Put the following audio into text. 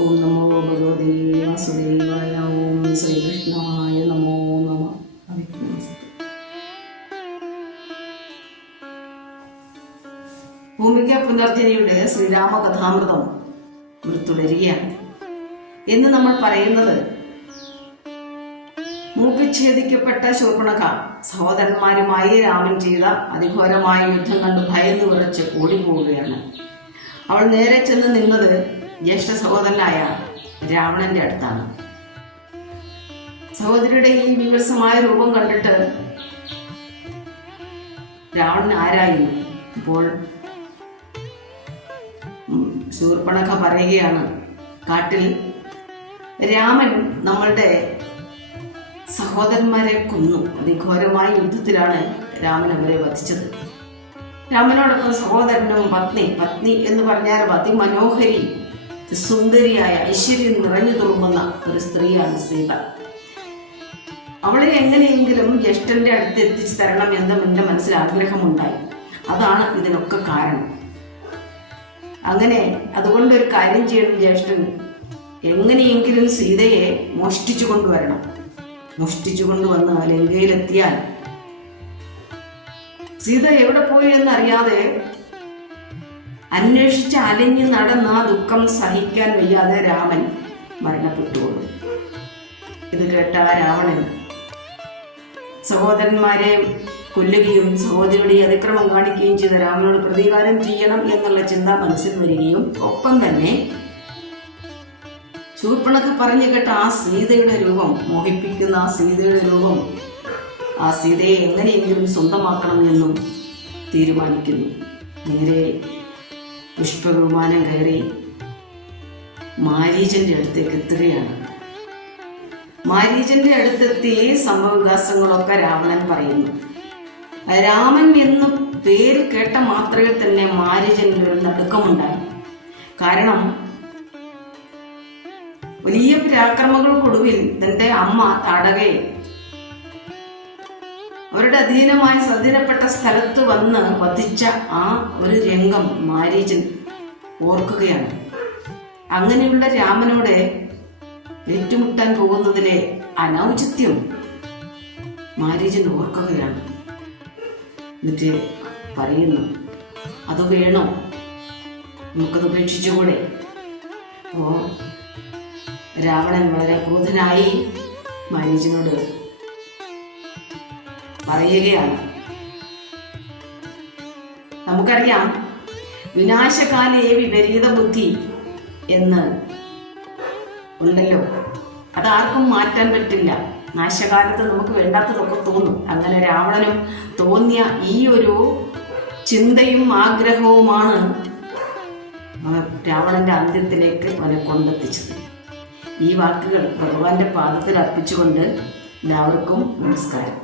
ഓം നമോ ഭഗവതേ വാസുദേവായ. ഓം ശ്രീകൃഷ്ണായ നമോ നമ. ഭൂമിക പുനർജനിയുടെ ശ്രീരാമ കഥാമൃതം തുടരുകയാണ്. എന്ന് നമ്മൾ പറയുന്നത്, മൂക്കിച്ഛേദിക്കപ്പെട്ട ശൂർപ്പണഖ സഹോദരന്മാരുമായി രാമൻ ചെയ്ത അതിഘോരമായ യുദ്ധം കണ്ട് ഭയന്നു വിറച്ച് ഓടിപ്പോവുകയാണ്. അവൾ നേരെ ചെന്ന് നിന്നത് ജ്യേഷ്ഠ സഹോദരനായ രാവണന്റെ അടുത്താണ്. സഹോദരിയുടെ ഈ വിവത്സമായ രൂപം കണ്ടിട്ട് രാവണൻ ആരായിരുന്നു? അപ്പോൾ ശൂർപ്പണഖ പറയുകയാണ്, കാട്ടിൽ രാമൻ നമ്മളുടെ സഹോദരന്മാരെ കൊന്നു. അതിഘോരമായ യുദ്ധത്തിലാണ് രാമൻ അവരെ വധിച്ചത്. രാമനോടൊപ്പം സഹോദരനും പത്നി എന്ന് പറഞ്ഞാൽ അതിമനോഹരി സുന്ദരിയായ ഐശ്വര്യം നിറഞ്ഞു തുളുമ്പുന്ന ഒരു സ്ത്രീയാണ് സീത. അവളെ എങ്ങനെയെങ്കിലും ജ്യേഷ്ഠന്റെ അടുത്ത് എത്തിച്ചു തരണം എന്ന് എന്റെ മനസ്സിൽ ആഗ്രഹമുണ്ടായി. അതാണ് ഇതിനൊക്കെ കാരണം. അങ്ങനെ അതുകൊണ്ടൊരു കാര്യം ചെയ്യണം, ജ്യേഷ്ഠൻ എങ്ങനെയെങ്കിലും സീതയെ മോഷ്ടിച്ചു കൊണ്ടുവരണം. മോഷ്ടിച്ചു കൊണ്ടുവന്ന് ലങ്കയിലെത്തിയാൽ സീത എവിടെ പോയി എന്നറിയാതെ അന്വേഷിച്ച് അലഞ്ഞു നടന്ന ദുഃഖം സഹിക്കാൻ വയ്യാതെ രാമൻ മരണപ്പെട്ടുകൊള്ളു. ഇത് കേട്ട രാവണൻ സഹോദരന്മാരെ കൊല്ലുകയും സഹോദരിയുടെ അതിക്രമം കാണിക്കുകയും ചെയ്ത രാമനോട് പ്രതികാരം ചെയ്യണം എന്നുള്ള ചിന്ത മനസ്സിൽ വരികയും ഒപ്പം തന്നെ ശൂർപ്പണഖ പറഞ്ഞു കേട്ട ആ സീതയുടെ രൂപം, മോഹിപ്പിക്കുന്ന ആ സീതയുടെ രൂപം, ആ സീതയെ എങ്ങനെയെങ്കിലും സ്വന്തമാക്കണം എന്നും തീരുമാനിക്കുന്നു. നേരെ പുഷ്പവിമാനം കയറി മാരീചന്റെ അടുത്തേക്ക് എത്തുകയാണ്. മാരീചന്റെ അടുത്തെത്തി സംഭവവികാസങ്ങളൊക്കെ രാവണൻ പറയുന്നു. രാമൻ എന്ന് പേര് കേട്ട മാത്രയിൽ തന്നെ മാരീചന്റെ ഒരു നടുക്കമുണ്ടായി. കാരണം വലിയ പരാക്രമങ്ങൾക്കൊടുവിൽ തന്റെ അമ്മ താടകയെ അവരുടെ അധീനമായി സ്വാധീനപ്പെട്ട സ്ഥലത്ത് വന്ന് വധിച്ച ആ ഒരു രംഗം മാരീചൻ ഓർക്കുകയാണ്. അങ്ങനെയുള്ള രാമനോട് ഏറ്റുമുട്ടാൻ പോകുന്നതിലെ അനൗചിത്യം മാരീചൻ ഓർക്കുകയാണ്. എന്നിട്ട് പറയുന്നു, അത് വേണോ, നമുക്കത് ഉപേക്ഷിച്ചുകൂടെ? അപ്പോ രാവണൻ വളരെ ക്രോധനായി മാരീചനോട് പറയുകയാണ്, നമുക്കറിയാം വിനാശകാലേ വിപരീത ബുദ്ധി എന്ന് ഉണ്ടല്ലോ, അതാർക്കും മാറ്റാൻ പറ്റില്ല. നാശകാലത്ത് നമുക്ക് വേണ്ടാത്തതൊക്കെ തോന്നും. അങ്ങനെ രാവണനും തോന്നിയ ഈ ഒരു ചിന്തയും ആഗ്രഹവുമാണ് രാവണന്റെ അന്ത്യത്തിലേക്ക് അവനെ കൊണ്ടെത്തിച്ചത്. ഈ വാക്കുകൾ ഭഗവാന്റെ പാദത്തിൽ അർപ്പിച്ചുകൊണ്ട് എല്ലാവർക്കും നമസ്കാരം.